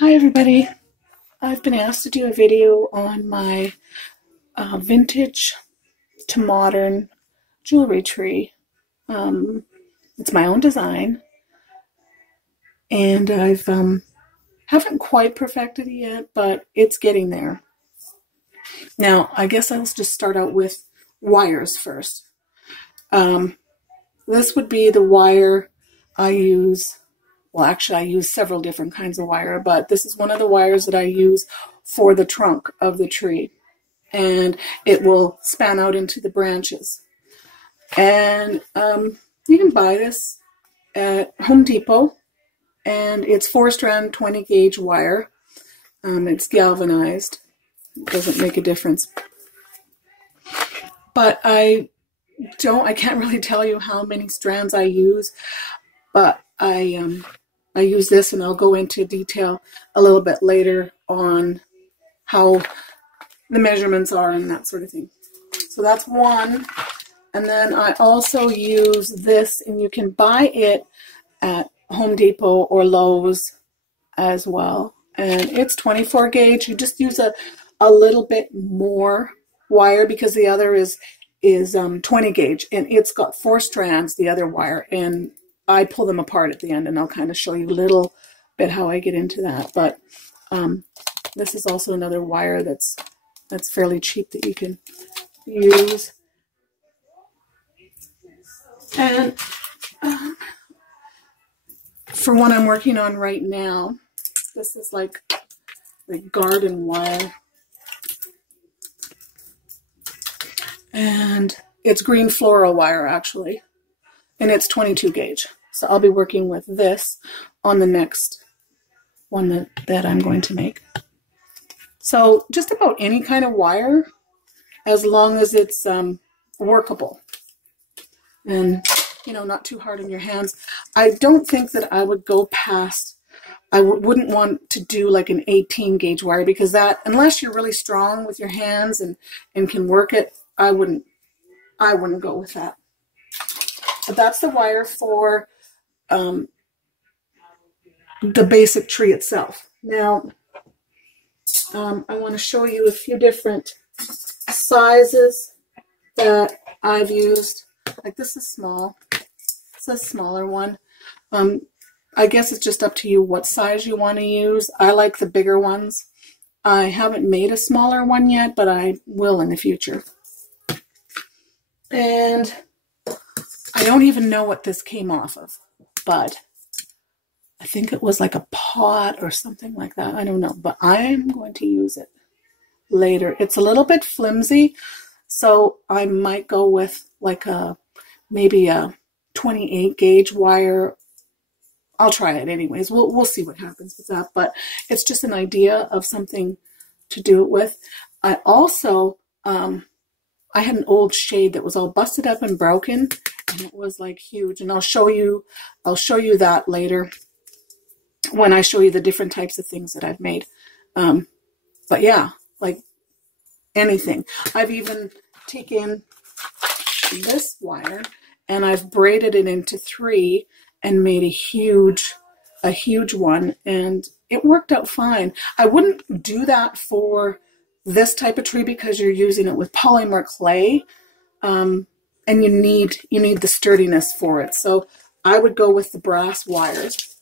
Hi everybody. I've been asked to do a video on my vintage to modern jewelry tree. It's my own design, and I've haven't quite perfected it yet, but it's getting there. Now, I guess I'll just start out with wires first. This would be the wire I use. Well, actually, I use several different kinds of wire, but this is one of the wires that I use for the trunk of the tree. And it will span out into the branches. And you can buy this at Home Depot. And it's 4-strand, 20-gauge wire. It's galvanized. It doesn't make a difference. But I can't really tell you how many strands I use, but I use this, and I'll go into detail a little bit later on how the measurements are and that sort of thing. So that's one. And then I also use this, and you can buy it at Home Depot or Lowe's as well. And it's 24 gauge. You just use a little bit more wire because the other is 20 gauge, and it's got 4 strands, the other wire, and I pull them apart at the end, and I'll kind of show you a little bit how I get into that. But this is also another wire that's fairly cheap that you can use. And for what I'm working on right now, this is like the garden wire. And it's green floral wire, actually. And it's 22 gauge. So I'll be working with this on the next one that I'm going to make. So just about any kind of wire, as long as it's workable. And, you know, not too hard on your hands. I don't think that I would go past, I wouldn't want to do like an 18 gauge wire, because that, unless you're really strong with your hands and can work it, I wouldn't go with that. But that's the wire for the basic tree itself. Now, I want to show you a few different sizes that I've used. Like this is small. It's a smaller one. I guess it's just up to you what size you want to use. I like the bigger ones. I haven't made a smaller one yet, but I will in the future. And I don't even know what this came off of, but I think it was like a pot or something like that. I don't know, but I'm going to use it later. It's a little bit flimsy, so I might go with like maybe a 28 gauge wire. I'll try it anyways. We'll see what happens with that, but it's just an idea of something to do it with. I also I had an old shade that was all busted up and broken, and it was like huge. And I'll show you that later when I show you the different types of things that I've made. But yeah, like anything. I've even taken this wire and I've braided it into 3 and made a huge one, and it worked out fine. I wouldn't do that for this type of tree because you're using it with polymer clay, and you need the sturdiness for it. So I would go with the brass wires.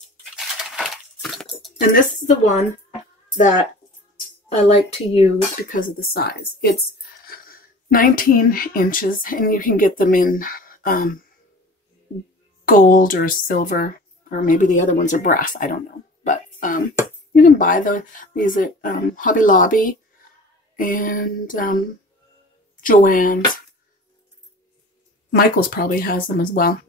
And this is the one that I like to use because of the size. It's 19 inches, and you can get them in gold or silver, or maybe the other ones are brass. I don't know. But you can buy these at Hobby Lobby and Joann's. Michael's probably has them as well.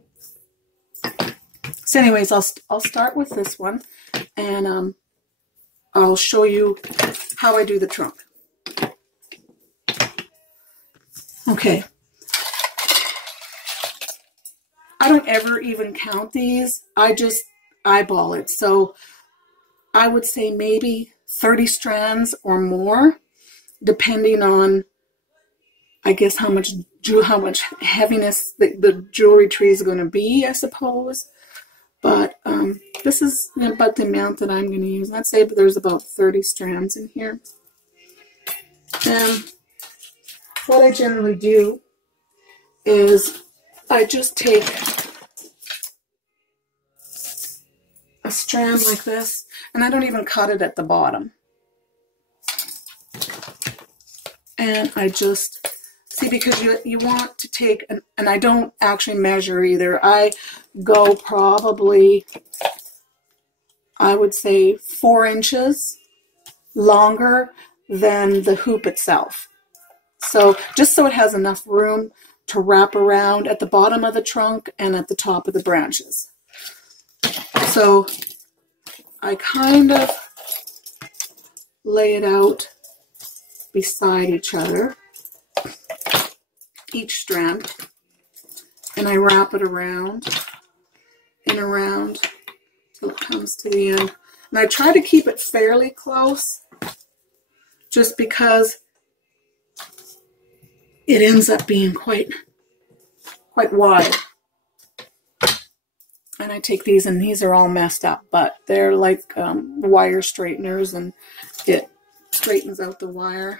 So anyways, I'll start with this one, and I'll show you how I do the trunk. Okay. I don't ever even count these. I just eyeball it. So I would say maybe 30 strands or more, depending on, I guess, how much heaviness the jewelry tree is going to be, I suppose. But this is about the amount that I'm going to use. I'd say there's about 30 strands in here. And what I generally do is I just take a strand like this, and I don't even cut it at the bottom. And I just, see, because you want to take, and I don't actually measure either. I go probably, I would say 4 inches longer than the hoop itself. So just so it has enough room to wrap around at the bottom of the trunk and at the top of the branches. So I kind of lay it out beside each other, each strand, and I wrap it around and around till it comes to the end. And I try to keep it fairly close just because it ends up being quite wide. And I take these, and these are all messed up, but they're like wire straighteners, and it straightens out the wire.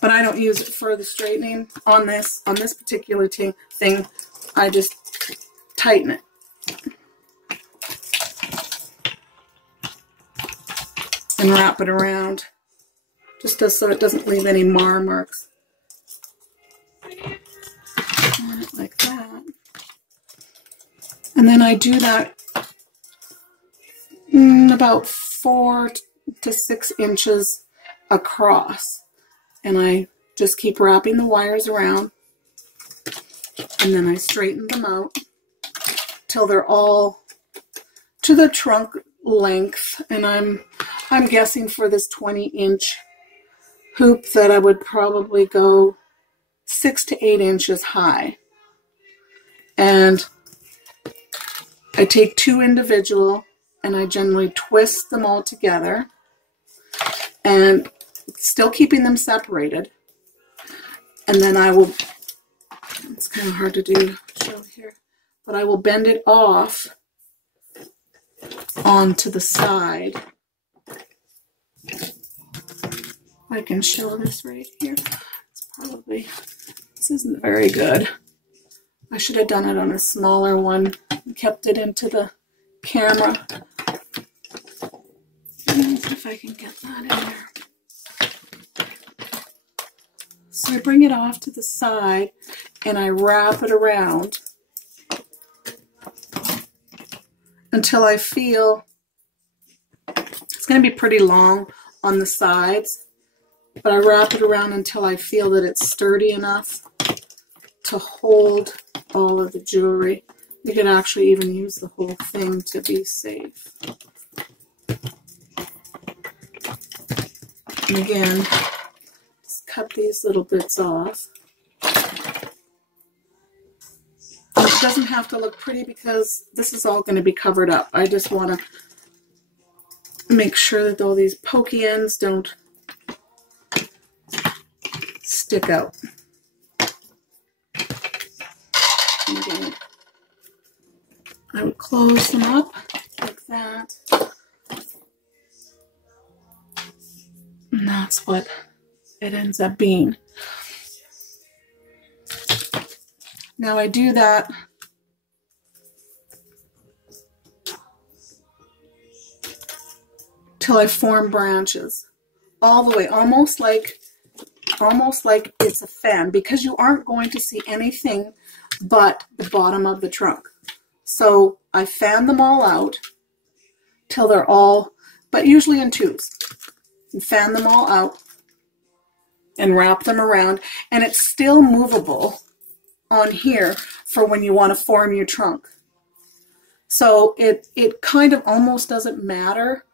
But I don't use it for the straightening on this particular thing. I just tighten it. And wrap it around, just so it doesn't leave any marks. Like that. And then I do that about 4 to 6 inches across. And I just keep wrapping the wires around, and then I straighten them out till they're all to the trunk length. And I'm guessing for this 20-inch hoop that I would probably go 6 to 8 inches high. And I take 2 individual, and I generally twist them all together, and still keeping them separated. And then I will, it's kind of hard to show here, but I will bend it off onto the side. I can show this right here. This isn't very good. I should have done it on a smaller one and kept it into the camera. Let me see if I can get that in there. So I bring it off to the side, and I wrap it around until I feel it's going to be pretty long on the sides, but I wrap it around until I feel that it's sturdy enough to hold all of the jewelry. You can actually even use the whole thing to be safe. And again, just cut these little bits off. It doesn't have to look pretty because this is all going to be covered up. I just want to make sure that all these pokey ends don't stick out. And again, I would close them up like that. And that's what it ends up being. Now I do that till I form branches all the way, almost like it's a fan, because you aren't going to see anything but the bottom of the trunk. So I fan them all out till they're all, but usually in twos, and fan them all out and wrap them around, and it's still movable on here for when you want to form your trunk. So it kind of almost doesn't matter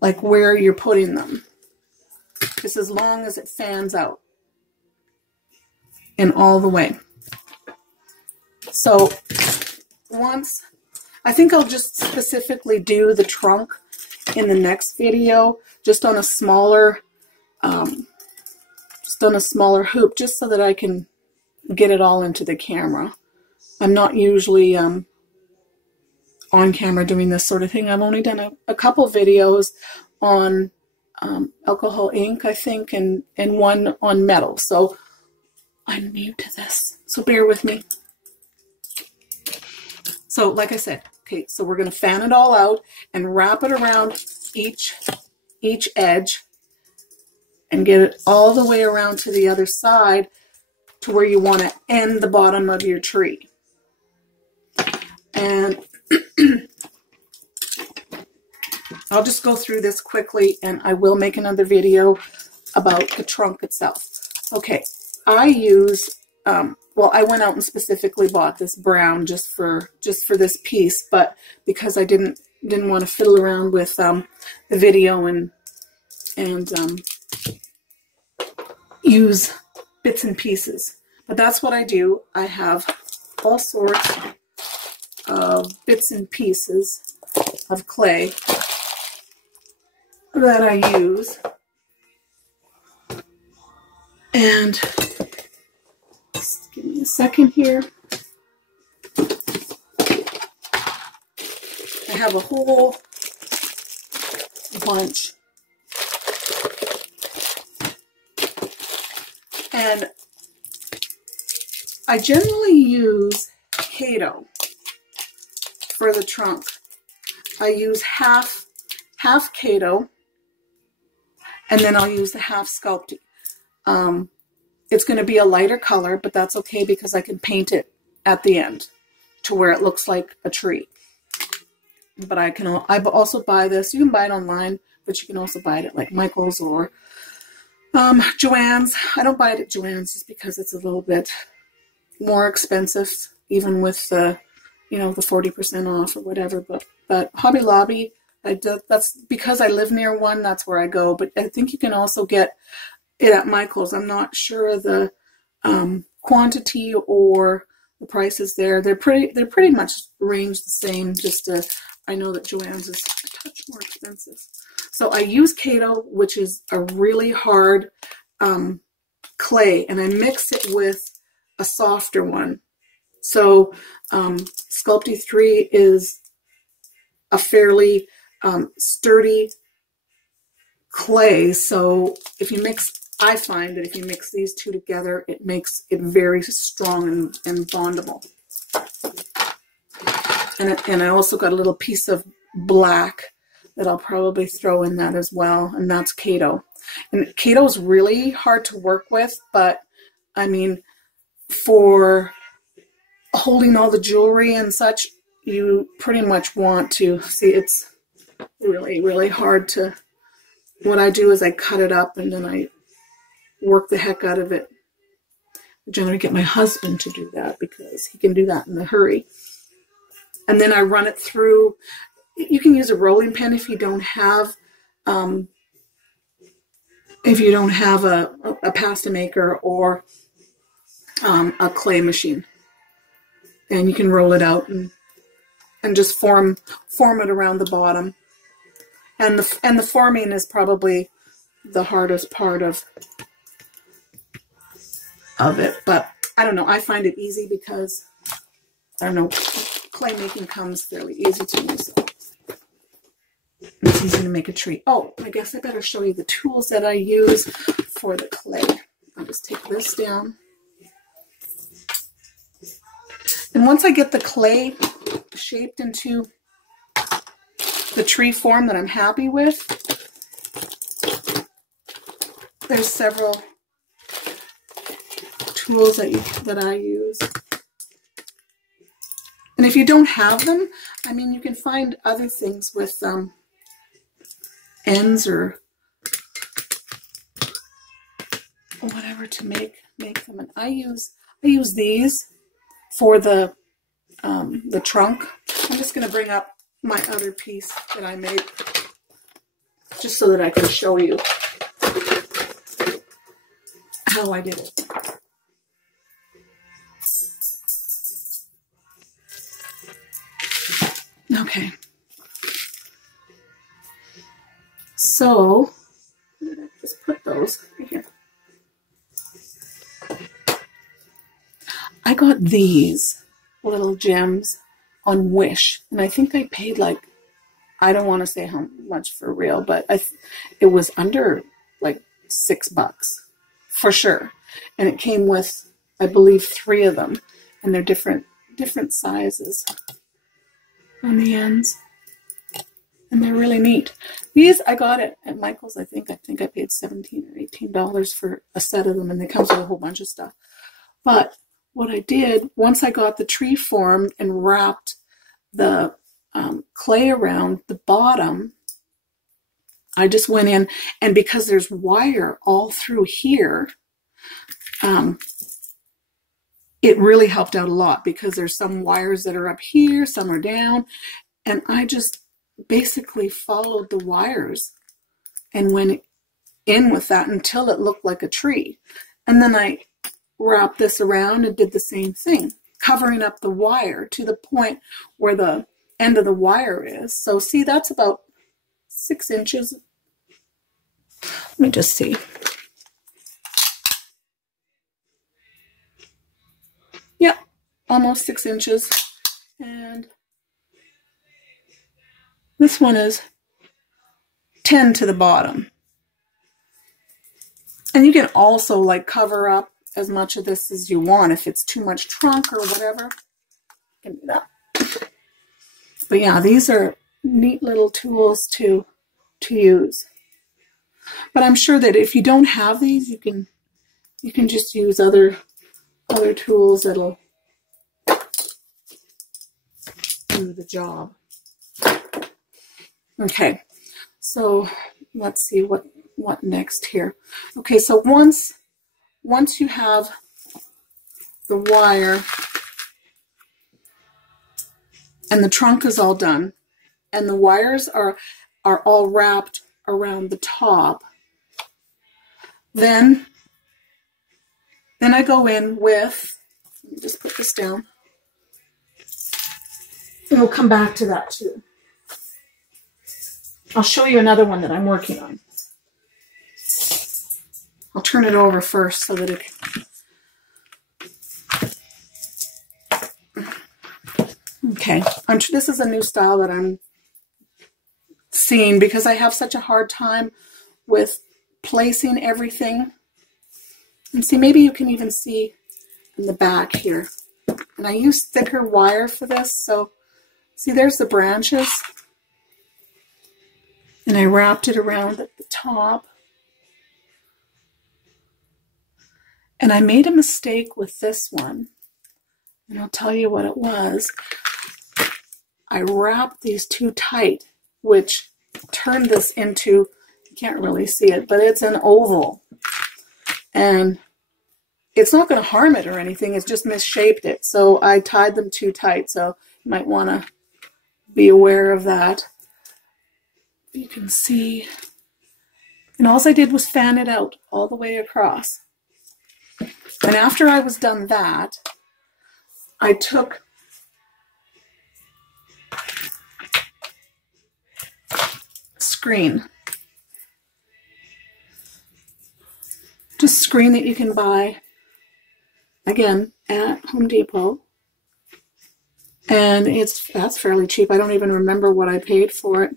like where you're putting them, just as long as it fans out and all the way. So once, I think I'll just specifically do the trunk in the next video, just on a smaller just done a smaller hoop just so that I can get it all into the camera. I'm not usually on camera doing this sort of thing. I've only done a couple videos on alcohol ink, I think, and one on metal. So I'm new to this, so bear with me. So like I said, okay, so we're going to fan it all out and wrap it around each edge and get it all the way around to the other side to where you want to end the bottom of your tree. And I'll just go through this quickly, and I will make another video about the trunk itself. Okay, I use, well, I went out and specifically bought this brown just for this piece, but because I didn't want to fiddle around with the video and use bits and pieces. But that's what I do. I have all sorts of bits and pieces of clay that I use. And just give me a second here. I have a whole bunch. And I generally use Kato for the trunk. I use half Kato, and then I'll use the half Sculpey. It's going to be a lighter color, but that's okay because I can paint it at the end to where it looks like a tree. But I also buy this. You can buy it online, but you can also buy it at like Michael's or Joann's. I don't buy it at Joann's just because it's a little bit more expensive, even with the, you know, the 40% off or whatever. But Hobby Lobby, that's because I live near one. That's where I go. But I think you can also get it at Michael's. I'm not sure the quantity or the prices there. They're pretty much range the same. Just I know that Joann's is a touch more expensive. So I use Kato, which is a really hard clay, and I mix it with a softer one. So Sculpey 3 is a fairly sturdy clay. So if you mix, I find that if you mix these two together, it makes it very strong and bondable. And I also got a little piece of black that I'll probably throw in that as well, and that's Kato. And Kato is really hard to work with, but I mean, for holding all the jewelry and such, you pretty much want to see. It's really, really hard to. What I do is I cut it up and then I work the heck out of it. I generally get my husband to do that because he can do that in a hurry. And then I run it through. You can use a rolling pin if you don't have a pasta maker or a clay machine, and you can roll it out and just form it around the bottom. And the forming is probably the hardest part of it. But I don't know. I find it easy because I don't know. Clay making comes fairly easy to me. So it's easy to make a tree. Oh, I guess I better show you the tools that I use for the clay. I'll just take this down. And once I get the clay shaped into the tree form that I'm happy with, there's several tools that I use. And if you don't have them, I mean, you can find other things with ends or whatever to make them. And I use these for the trunk. I'm just going to bring up my other piece that I made just so that I can show you how I did it. Okay. So, just put those. I got these little gems on Wish, and I think I paid like, I don't want to say how much for real, but it was under like $6 for sure. And it came with, I believe, 3 of them, and they're different sizes on the ends, and they're really neat. These I got at Michael's. I think I paid $17 or $18 for a set of them, and they come with a whole bunch of stuff. But what I did, once I got the tree formed and wrapped the clay around the bottom, I just went in, and because there's wire all through here, it really helped out a lot, because there's some wires that are up here, some are down, and I just basically followed the wires and went in with that until it looked like a tree. And then I wrapped this around and did the same thing, covering up the wire to the point where the end of the wire is. So see, that's about 6 inches. Let me just see. Yep, almost 6 inches. And this one is 10 to the bottom. And you can also like cover up as much of this as you want. If it's too much trunk or whatever, you can do that. But yeah, these are neat little tools to use. But I'm sure that if you don't have these, you can just use other tools that'll do the job. Okay, so let's see what next here. Okay, so once you have the wire and the trunk is all done, and the wires are all wrapped around the top, then I go in with, let me just put this down, and we'll come back to that too. I'll show you another one that I'm working on. I'll turn it over first so that it okay. This is a new style that I'm seeing because I have such a hard time with placing everything. And see, maybe you can even see in the back here. And I use thicker wire for this, so see, there's the branches. And I wrapped it around at the top. And I made a mistake with this one. And I'll tell you what it was. I wrapped these too tight, which turned this into, you can't really see it, but it's an oval. And it's not going to harm it or anything, it's just misshaped it. So I tied them too tight, so you might want to be aware of that. You can see, and all I did was fan it out all the way across. And after I was done that, I took screen. Just screen that you can buy, again, at Home Depot. And that's fairly cheap. I don't even remember what I paid for it.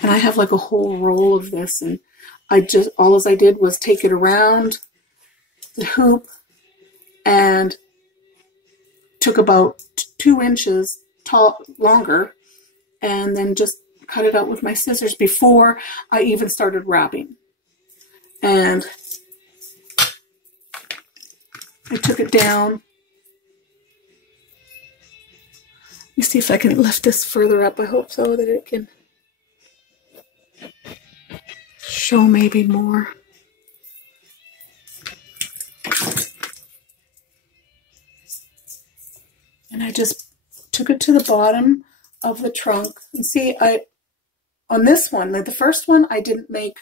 And I have like a whole roll of this, and all I did was take it around the hoop and took about 2 inches longer, and then just cut it out with my scissors before I even started wrapping. And I took it down. Let me see if I can lift this further up. I hope so, that it can show maybe more. And I just took it to the bottom of the trunk. And see, on this one, like the first one, I didn't make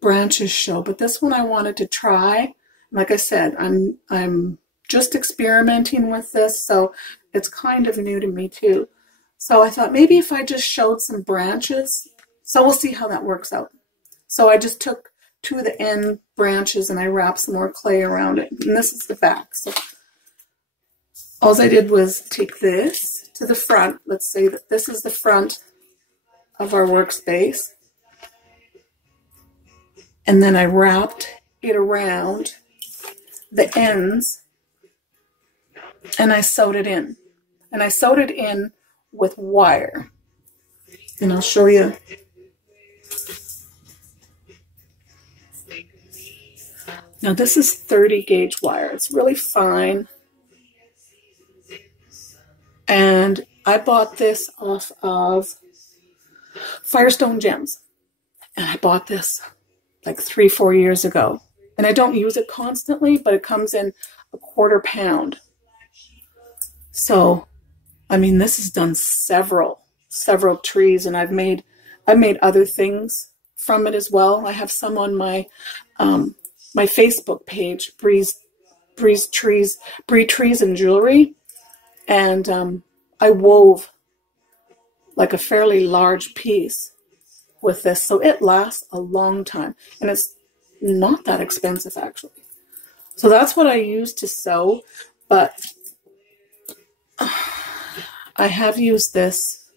branches show, but this one I wanted to try. Like I said, I'm just experimenting with this, so it's kind of new to me too. So I thought maybe if I just showed some branches, so we'll see how that works out. So I just took to the end branches and I wrap some more clay around it. And this is the back. So all I did was take this to the front. Let's say that this is the front of our workspace. And then I wrapped it around the ends and I sewed it in. And I sewed it in with wire. And I'll show you. Now this is 30 gauge wire. It's really fine. And I bought this off of Firestone Gems. And I bought this like 3-4 years ago. And I don't use it constantly, but it comes in a 1/4 pound. So, I mean, this has done several trees, and I've made other things from it as well. I have some on my my Facebook page, Bree Trees and Jewelry, and I wove like a fairly large piece with this, so it lasts a long time, and it's not that expensive actually. So that's what I use to sew, but I have used this,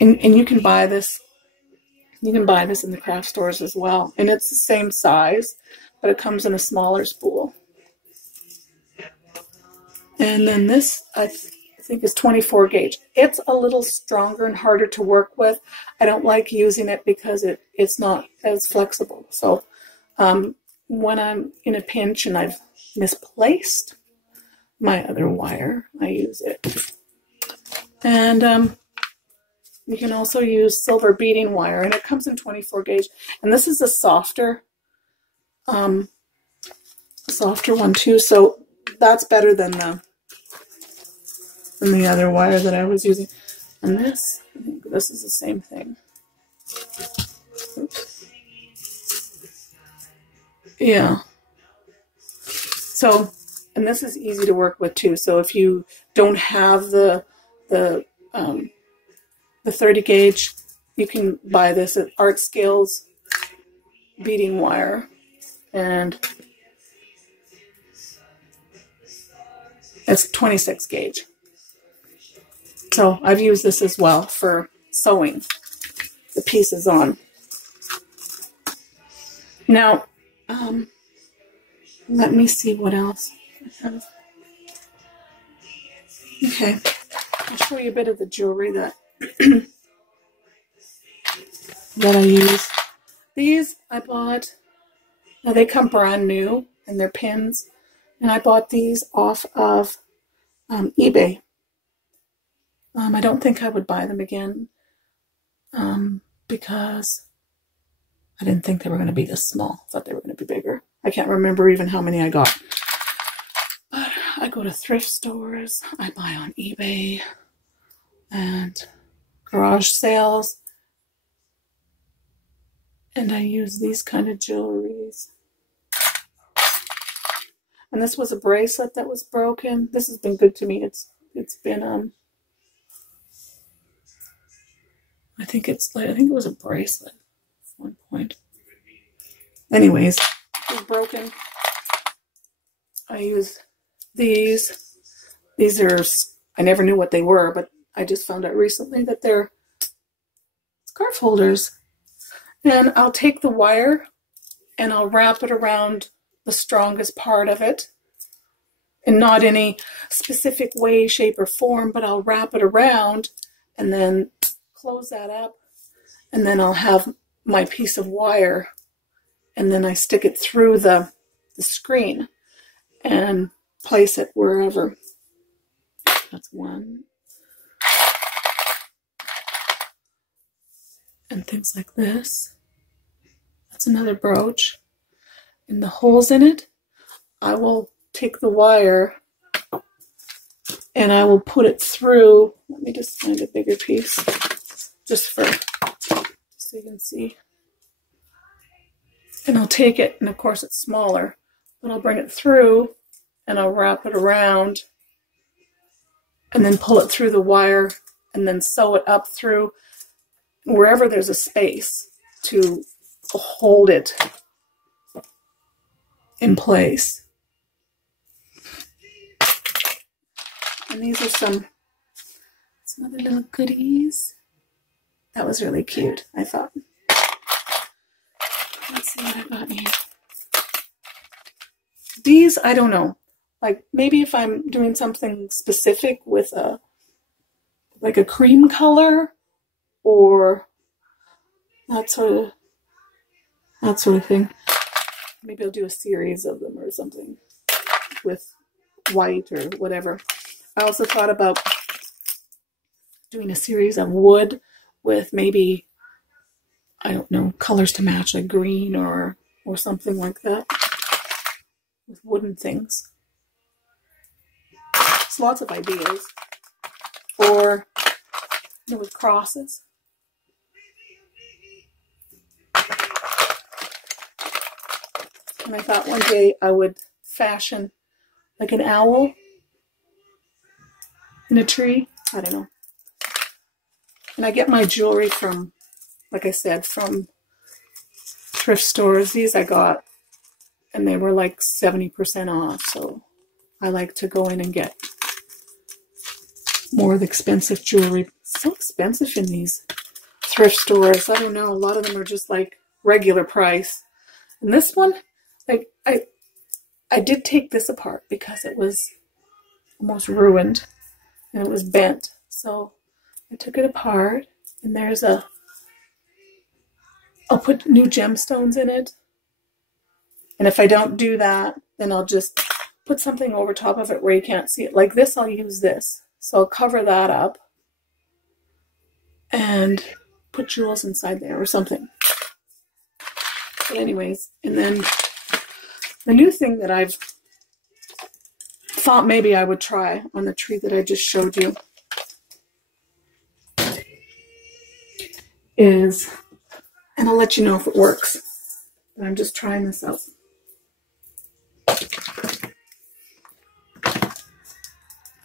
and you can buy this. You can buy this in the craft stores as well, and it's the same size, but it comes in a smaller spool. And then this, I think, is 24 gauge. It's a little stronger and harder to work with. I don't like using it because it's not as flexible. So when I'm in a pinch and I've misplaced my other wire, I use it. And you can also use silver beading wire, and it comes in 24 gauge. And this is a softer one too. So that's better than the other wire that I was using. And this, I think this is the same thing. Oops. Yeah. So, and this is easy to work with too. So if you don't have the 30 gauge, you can buy this at Art Scales beading wire, and it's 26 gauge. So I've used this as well for sewing the pieces on. Now, let me see what else I have. Okay, I'll show you a bit of the jewelry that that I use. These I bought, now they come brand new, and they're pins, and I bought these off of eBay. I don't think I would buy them again because I didn't think they were going to be this small. I thought they were going to be bigger. I can't remember even how many I got. But I go to thrift stores, I buy on eBay, and garage sales, and I use these kind of jewelries. And this was a bracelet that was broken. This has been good to me. It's been I think it was a bracelet at one point. Anyways, it's broken. I use these. These are, I never knew what they were, but I just found out recently that they're scarf holders. And I'll take the wire and I'll wrap it around the strongest part of it, and not any specific way, shape, or form, but I'll wrap it around and then close that up, and then I'll have my piece of wire, and then I stick it through the screen and place it wherever. That's one. And things like this. That's another brooch. And the holes in it, I will take the wire and I will put it through. Let me just find a bigger piece just so you can see. And I'll take it, and of course it's smaller, but I'll bring it through and I'll wrap it around and then pull it through the wire and then sew it up through wherever there's a space to hold it in place. And these are some other little goodies. That was really cute, I thought. Let's see what I got here. These, I don't know. Like maybe if I'm doing something specific with like a cream color or that sort of thing. Maybe I'll do a series of them or something with white or whatever. I also thought about doing a series of wood with maybe, I don't know, colors to match, like green or something like that, with wooden things. There's lots of ideas. Or, you know, with crosses. And I thought one day I would fashion like an owl in a tree. I don't know. And I get my jewelry from, like I said, from thrift stores. These I got, and they were like 70% off. So I like to go in and get more of the expensive jewelry. It's so expensive in these thrift stores. I don't know. A lot of them are just like regular price. And this one, like I did take this apart because it was almost ruined and it was bent. So I took it apart, and there's I'll put new gemstones in it. And if I don't do that, then I'll just put something over top of it where you can't see it. Like this, I'll use this. So I'll cover that up and put jewels inside there or something. But anyways, and then the new thing that I've thought maybe I would try on the tree that I just showed you is, and I'll let you know if it works, but I'm just trying this out.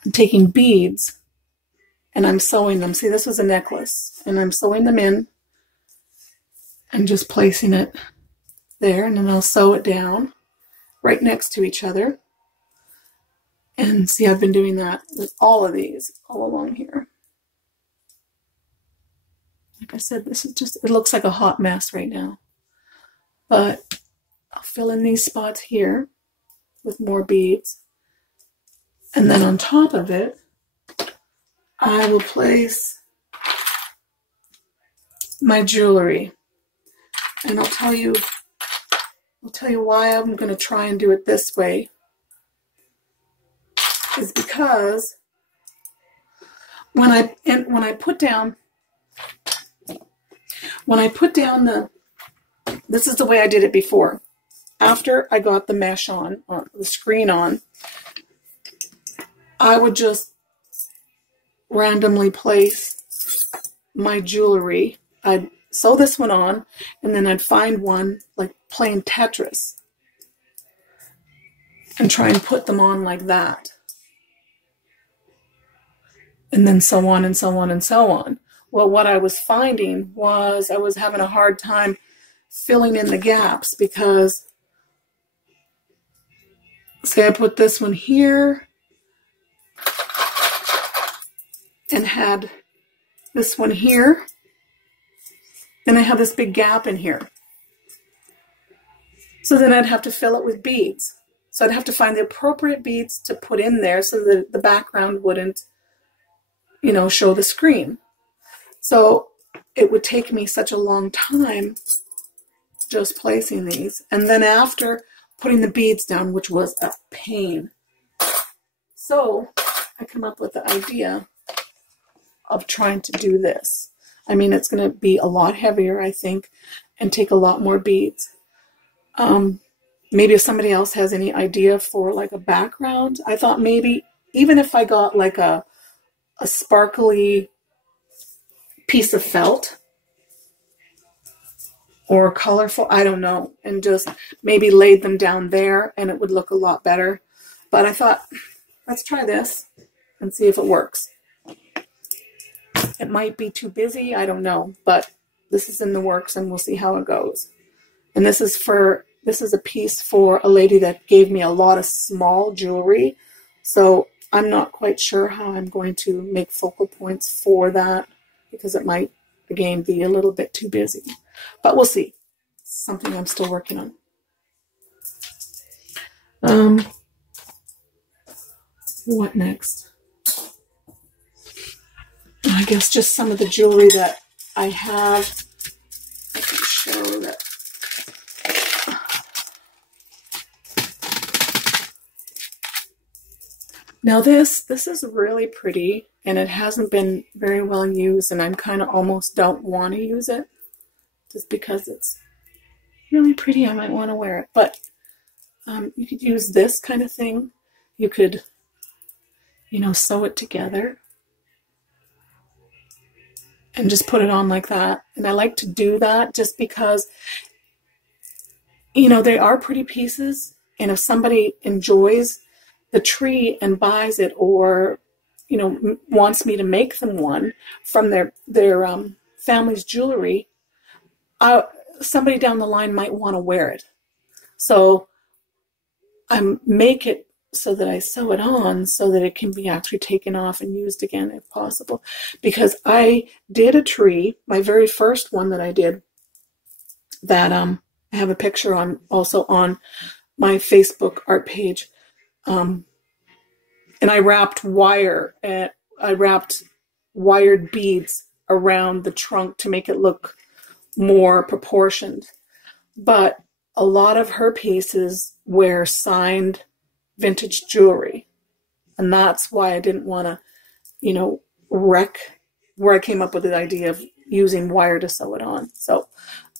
I'm taking beads and I'm sewing them. See, this was a necklace, and I'm sewing them in and just placing it there, and then I'll sew it down right next to each other. And see, I've been doing that with all of these all along here. Like I said, this is just, it looks like a hot mess right now. But I'll fill in these spots here with more beads. And then on top of it, I will place my jewelry. And I'll tell you why I'm going to try and do it this way. Is because when I put down the, this is the way I did it before. After I got the mesh on, or the screen on, I would just randomly place my jewelry. I'd sew this one on, and then I'd find one like playing Tetris and try and put them on like that. And then so on and so on and so on. Well, what I was finding was I was having a hard time filling in the gaps because, say I put this one here and had this one here, then I have this big gap in here. So then I'd have to fill it with beads. So I'd have to find the appropriate beads to put in there so that the background wouldn't, you know, show the screen. So it would take me such a long time just placing these. And then after putting the beads down, which was a pain. So I come up with the idea of trying to do this. I mean, it's going to be a lot heavier, I think, and take a lot more beads. Maybe if somebody else has any idea for like a background, I thought maybe even if I got like a sparkly piece of felt or colorful, I don't know, and just maybe laid them down there and it would look a lot better. But I thought, let's try this and see if it works. It might be too busy, I don't know, but this is in the works and we'll see how it goes. And this is a piece for a lady that gave me a lot of small jewelry. So I'm not quite sure how I'm going to make focal points for that, because it might, again, be a little bit too busy. But we'll see. It's something I'm still working on. What next? I guess just some of the jewelry that I have. I can show that. Now this is really pretty, and it hasn't been very well used, and I'm kind of almost don't want to use it just because it's really pretty. I might want to wear it, but you could use this kind of thing. You could, you know, sew it together and just put it on like that. And I like to do that just because, you know, they are pretty pieces, and if somebody enjoys the tree and buys it, or, you know, wants me to make them one from their family's jewelry, somebody down the line might want to wear it. So I make it so that I sew it on so that it can be actually taken off and used again if possible. Because I did a tree, my very first one that I did, that I have a picture on, also on my Facebook art page. And I wrapped wired beads around the trunk to make it look more proportioned. But a lot of her pieces wear signed vintage jewelry, and that's why I didn't want to, you know, wreck where I came up with the idea of using wire to sew it on. So,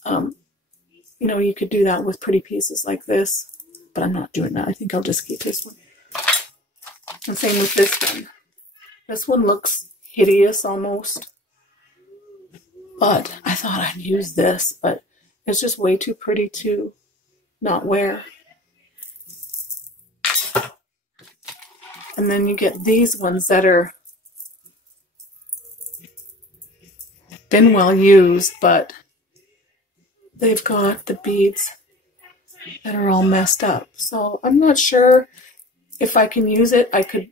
you know, you could do that with pretty pieces like this, but I'm not doing that. I think I'll just keep this one. And same with this one. This one looks hideous almost, but I thought I'd use this, but it's just way too pretty to not wear. And then you get these ones that are been well used, but they've got the beads that are all messed up. So I'm not sure if I can use it. I could,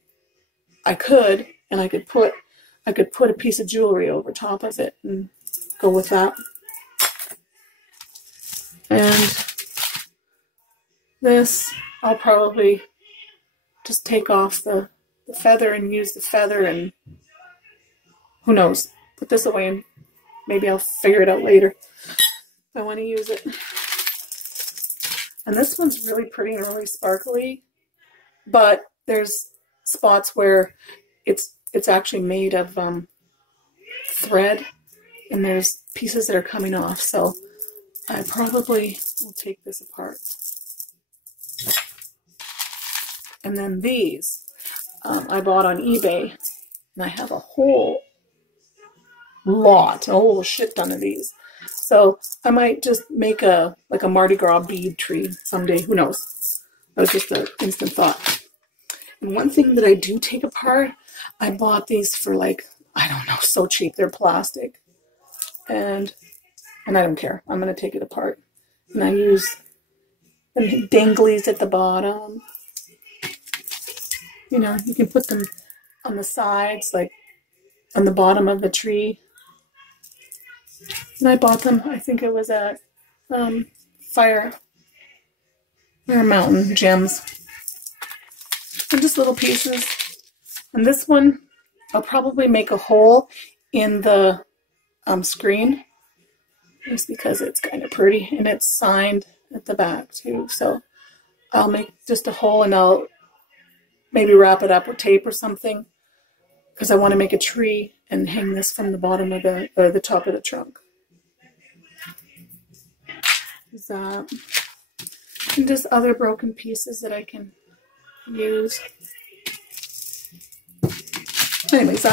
and I could put a piece of jewelry over top of it and go with that. And this, I'll probably just take off the feather and use the feather, and who knows, put this away and maybe I'll figure it out later if I want to use it. And this one's really pretty and really sparkly, but there's spots where it's actually made of thread, and there's pieces that are coming off, so I probably will take this apart. And then these I bought on eBay, and I have a whole shit ton of these. So I might just make like a Mardi Gras bead tree someday. Who knows? That was just an instant thought. And one thing that I do take apart, I bought these for like, I don't know, so cheap. They're plastic. And I don't care. I'm going to take it apart. And I use the danglies at the bottom. You know, you can put them on the sides, like on the bottom of the tree. And I bought them, I think it was at Fire Mountain Gems. And just little pieces. And this one, I'll probably make a hole in the screen, just because it's kind of pretty, and it's signed at the back too. So I'll make just a hole, and I'll maybe wrap it up with tape or something, because I want to make a tree and hang this from the bottom of the top of the trunk. Is that, and just other broken pieces that I can use. Anyways,